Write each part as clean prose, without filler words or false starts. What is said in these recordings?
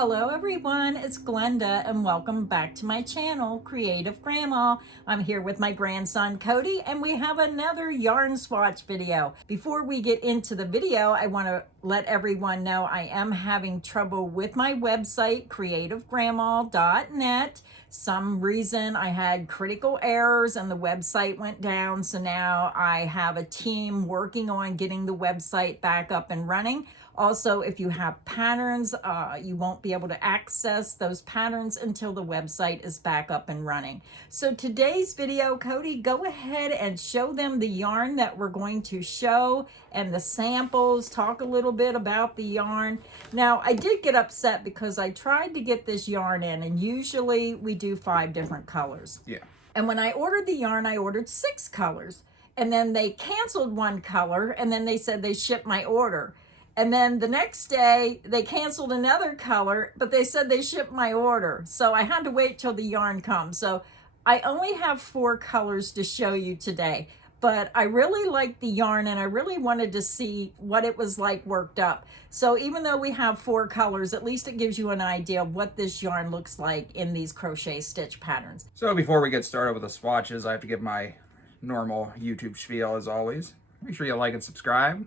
Hello everyone, it's Glenda and welcome back to my channel, Creative Grandma. I'm here with my grandson Cody and we have another yarn swatch video. Before we get into the video, I want to let everyone know I am having trouble with my website, creativegrandma.net. Some reason I had critical errors and the website went down, so now I have a team working on getting the website back up and running. Also, if you have patterns, you won't be able to access those patterns until the website is back up and running. So today's video, Cody, go ahead and show them the yarn that we're going to show and the samples, talk a little bit about the yarn. Now, I did get upset because I tried to get this yarn in, and usually we do 5 different colors. Yeah. And when I ordered the yarn, I ordered 6 colors. And then they canceled 1 color, and then they said they shipped my order. And then the next day, they canceled another color, but they said they shipped my order. So I had to wait till the yarn comes. So I only have 4 colors to show you today. But I really liked the yarn, and I really wanted to see what it was like worked up. So even though we have 4 colors, at least it gives you an idea of what this yarn looks like in these crochet stitch patterns. So before we get started with the swatches, I have to give my normal YouTube spiel as always. Make sure you like and subscribe.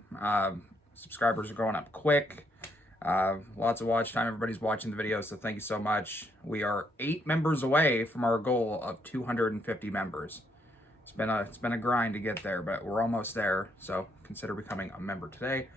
Subscribers are going up quick. Lots of watch time. Everybody's watching the video, so thank you so much. We are 8 members away from our goal of 250 members. It's been a grind to get there, but we're almost there. So consider becoming a member today.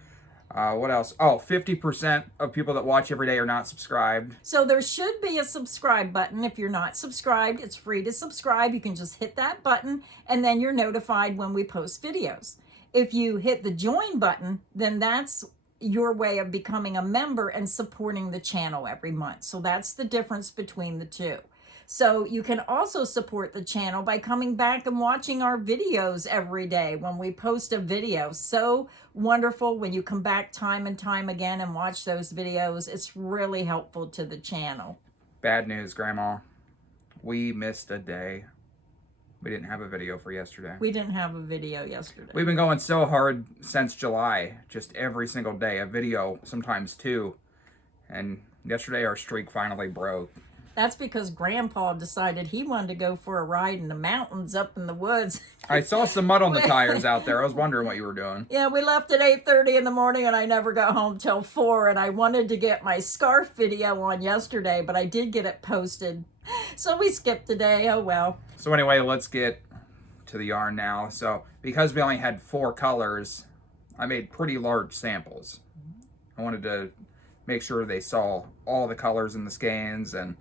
What else? Oh, 50% of people that watch every day are not subscribed. So there should be a subscribe button. If you're not subscribed, it's free to subscribe. You can just hit that button and then you're notified when we post videos. If you hit the join button, then that's your way of becoming a member and supporting the channel every month. So that's the difference between the two. So you can also support the channel by coming back and watching our videos every day when we post a video. So wonderful when you come back time and time again and watch those videos. It's really helpful to the channel. Bad news, Grandma. We missed a day. We didn't have a video for yesterday. We didn't have a video yesterday. We've been going so hard since July, just every single day, a video, sometimes 2. And yesterday our streak finally broke. That's because Grandpa decided he wanted to go for a ride in the mountains up in the woods. I saw some mud on the tires out there. I was wondering what you were doing. Yeah, we left at 8:30 in the morning and I never got home till 4. And I wanted to get my scarf video on yesterday, but I did get it posted. So we skipped a day. Oh, well. So anyway, let's get to the yarn now. So because we only had 4 colors, I made pretty large samples. I wanted to make sure they saw all the colors in the skeins and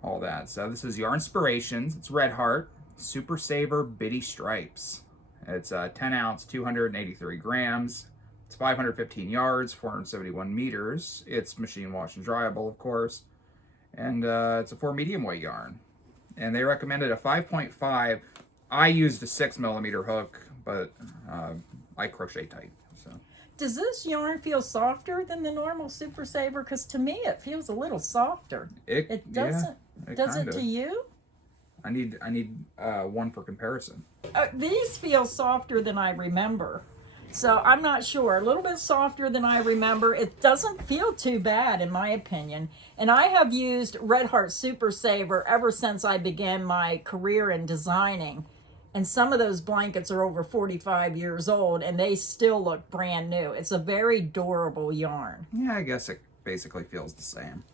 all that. So this is Yarn Inspirations. It's Red Heart Super Saver Bitty Stripes. It's 10 ounce, 283 grams. It's 515 yards, 471 meters. It's machine wash and dryable, of course. And it's a 4 medium weight yarn. And they recommended a 5.5. I used a 6mm hook, but I crochet tight. So. Does this yarn feel softer than the normal Super Saver? Because to me, it feels a little softer. It doesn't. Yeah, does it to you? I need one for comparison. These feel softer than I remember. So I'm not sure. A little bit softer than I remember. It doesn't feel too bad in my opinion. And I have used Red Heart Super Saver ever since I began my career in designing. And some of those blankets are over 45 years old and they still look brand new. It's a very durable yarn. Yeah, I guess it basically feels the same.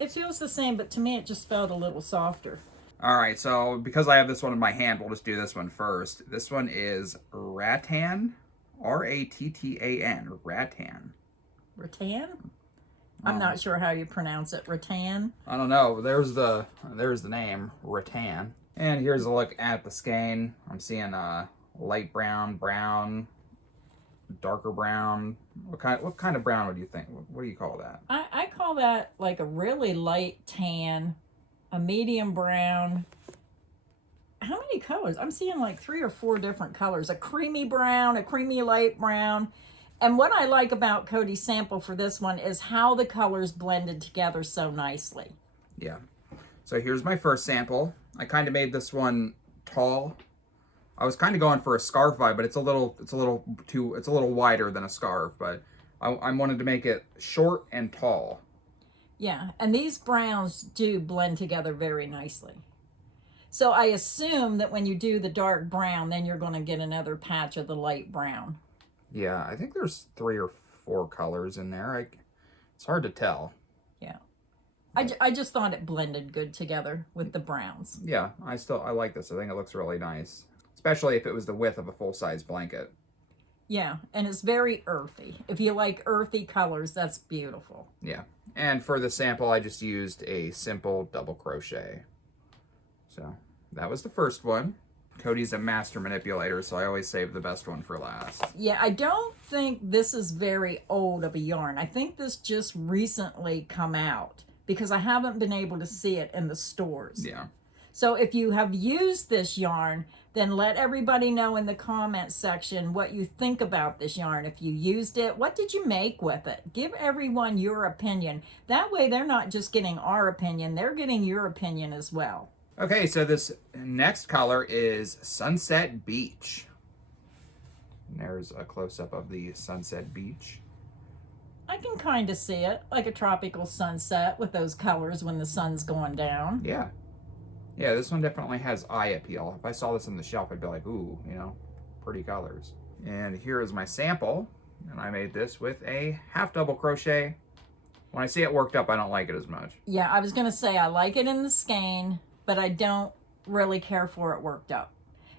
It feels the same, but to me it just felt a little softer. All right, so because I have this one in my hand, we'll just do this one first. This one is rattan, R-A-T-T-A-N, rattan. Rattan? I'm not sure how you pronounce it. Rattan? I don't know. There's the name, rattan. And here's a look at the skein. I'm seeing light brown, brown, darker brown. What kind of brown would you think? What do you call that? I call that like a really light tan, a medium brown. How many colors? I'm seeing like 3 or 4 different colors. A creamy brown, a creamy light brown. And what I like about Cody's sample for this one is how the colors blended together so nicely. Yeah. So here's my first sample. I kind of made this one tall. I was kind of going for a scarf vibe, but it's a little wider than a scarf, but I wanted to make it short and tall. Yeah, and these browns do blend together very nicely. So I assume that when you do the dark brown, then you're going to get another patch of the light brown. Yeah, I think there's 3 or 4 colors in there. It's hard to tell. Yeah. I just thought it blended good together with the browns. Yeah, I like this. I think it looks really nice, especially if it was the width of a full-size blanket. Yeah, and it's very earthy. If you like earthy colors, that's beautiful. Yeah, and for the sample, I just used a simple double crochet. So that was the first one. Cody's a master manipulator, so I always save the best one for last. Yeah, I don't think this is very old of a yarn. I think this just recently come out because I haven't been able to see it in the stores. Yeah. So if you have used this yarn, then let everybody know in the comments section what you think about this yarn. If you used it, what did you make with it? Give everyone your opinion. That way they're not just getting our opinion, they're getting your opinion as well. Okay, so this next color is Sunset Beach. And there's a close-up of the Sunset Beach. I can kind of see it, like a tropical sunset with those colors when the sun's going down. Yeah. Yeah, this one definitely has eye appeal. If I saw this on the shelf, I'd be like, ooh, you know, pretty colors. And here is my sample. And I made this with a half double crochet. When I see it worked up, I don't like it as much. Yeah, I was going to say I like it in the skein, but I don't really care for it worked up.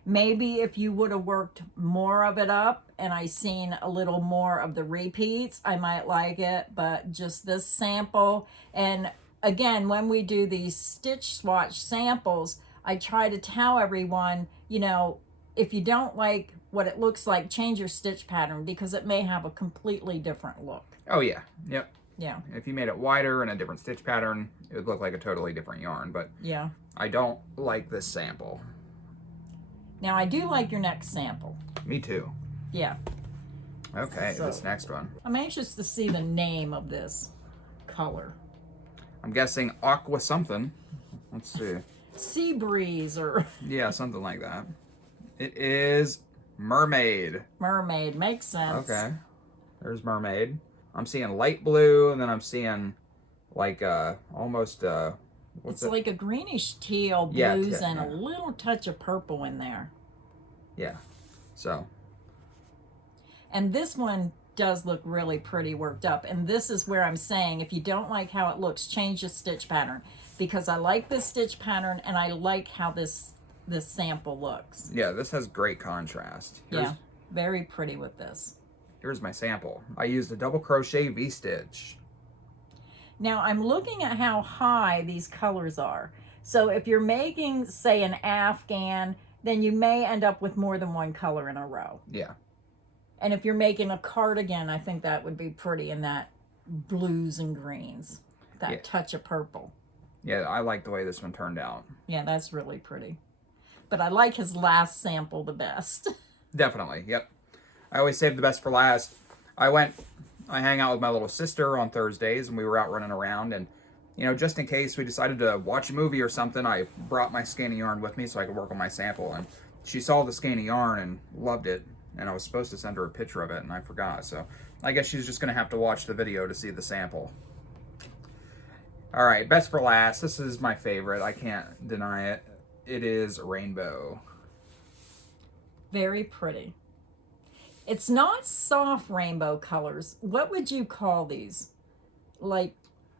Maybe if you would have worked more of it up and I seen a little more of the repeats, I might like it, but just this sample. And again, when we do these stitch swatch samples, I try to tell everyone, you know, if you don't like what it looks like, change your stitch pattern because it may have a completely different look. Oh yeah, yep. Yeah. If you made it wider and a different stitch pattern, it would look like a totally different yarn, but yeah, I don't like this sample. Now I do like your next sample. Me too. Yeah. Okay, So, this next one. I'm anxious to see the name of this color. I'm guessing aqua something. Let's see. Sea breeze or Yeah, something like that. It is mermaid. mermaid. Makes sense. Okay. There's mermaid. I'm seeing light blue, and then I'm seeing like almost It's like a greenish teal blues Yeah, and yeah. a little touch of purple in there. Yeah. So. And this one does look really pretty worked up. And this is where I'm saying, if you don't like how it looks, change the stitch pattern. Because I like this stitch pattern and I like how this sample looks. Yeah, this has great contrast. Yeah, very pretty with this. Here's my sample. I used a double crochet V-stitch. Now I'm looking at how high these colors are. So if you're making, say, an Afghan, then you may end up with more than one color in a row. Yeah. And if you're making a cardigan, I think that would be pretty in that blues and greens, that touch of purple. Yeah, I like the way this one turned out. Yeah, that's really pretty. But I like his last sample the best. Definitely, yep. I always save the best for last. I hang out with my little sister on Thursdays, and we were out running around, and, you know, just in case we decided to watch a movie or something, I brought my skein of yarn with me so I could work on my sample, and she saw the skein of yarn and loved it, and I was supposed to send her a picture of it, and I forgot, so I guess she's just going to have to watch the video to see the sample. All right, best for last. This is my favorite. I can't deny it. It is rainbow. Very pretty. It's not soft rainbow colors. What would you call these? Like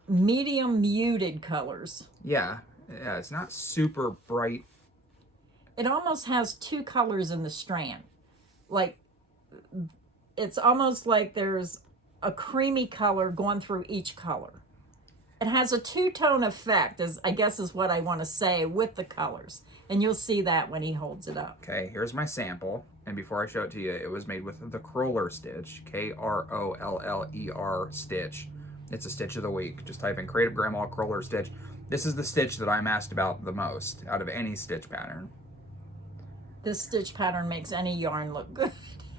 medium muted colors. Yeah, it's not super bright. It almost has two colors in the strand. Like, it's almost like there's a creamy color going through each color. It has a two-tone effect, I guess is what I want to say, with the colors. And you'll see that when he holds it up. Okay, here's my sample. And before I show it to you, it was made with the Kroller stitch, K-R-O-L-L-E-R stitch. It's a stitch of the week. Just type in Creative Grandma Kroller stitch. This is the stitch that I'm asked about the most out of any stitch pattern. This stitch pattern makes any yarn look good.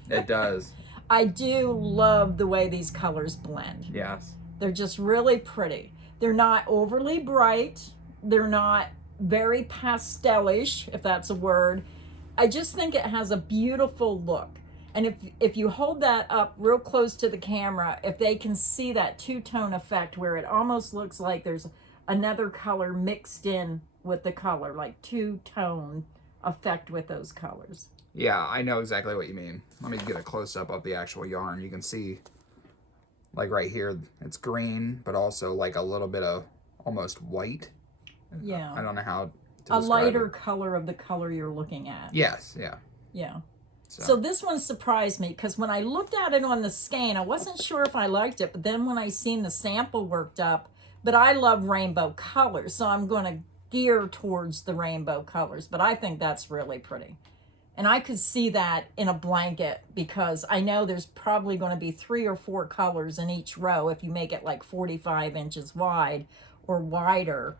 It does. I do love the way these colors blend. Yes. They're just really pretty. They're not overly bright. They're not very pastelish, if that's a word. I just think it has a beautiful look. And if you hold that up real close to the camera, if they can see that two-tone effect where it almost looks like there's another color mixed in with the color, like two-tone effect with those colors. Yeah, I know exactly what you mean. Let me get a close-up of the actual yarn. You can see, like right here, it's green, but also like a little bit of almost white. Yeah. I don't know how to a describe lighter it. color of the color you're looking at. Yes, yeah. Yeah. So, So this one surprised me because when I looked at it on the skein, I wasn't sure if I liked it, but then when I seen the sample worked up, but I love rainbow colors, so I'm going to gear towards the rainbow colors, but I think that's really pretty. And I could see that in a blanket because I know there's probably going to be 3 or 4 colors in each row if you make it like 45 inches wide or wider.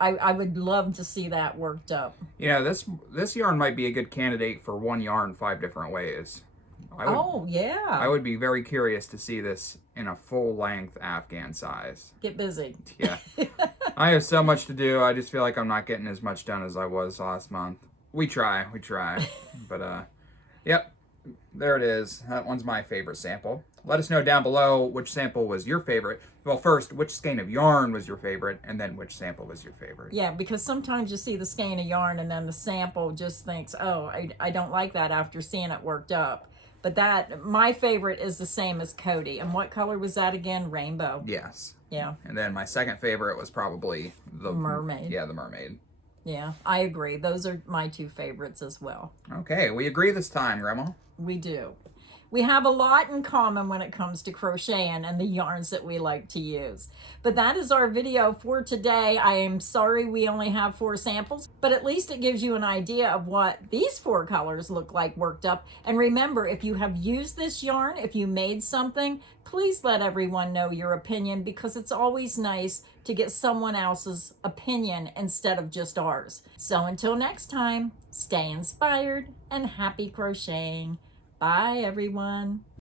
I would love to see that worked up. you know, this yarn might be a good candidate for one yarn 5 different ways. Yeah. I would be very curious to see this in a full-length Afghan size. Get busy. Yeah. I have so much to do. I just feel like I'm not getting as much done as I was last month. We try. But, yep, there it is. That one's my favorite sample. Let us know down below which sample was your favorite. Well, first, which skein of yarn was your favorite, and then which sample was your favorite. Yeah, because sometimes you see the skein of yarn and then the sample just thinks, oh, I don't like that after seeing it worked up. But my favorite is the same as Cody. And what color was that again? Rainbow. Yes. Yeah. And then my second favorite was probably the mermaid. Yeah, the mermaid. Yeah, I agree. Those are my 2 favorites as well. Okay, we agree this time, Grandma. We do. We have a lot in common when it comes to crocheting and the yarns that we like to use. But that is our video for today. I am sorry we only have 4 samples, but at least it gives you an idea of what these 4 colors look like worked up. And remember, if you have used this yarn, if you made something, please let everyone know your opinion because it's always nice to get someone else's opinion instead of just ours. So until next time, stay inspired and happy crocheting. Bye, everyone.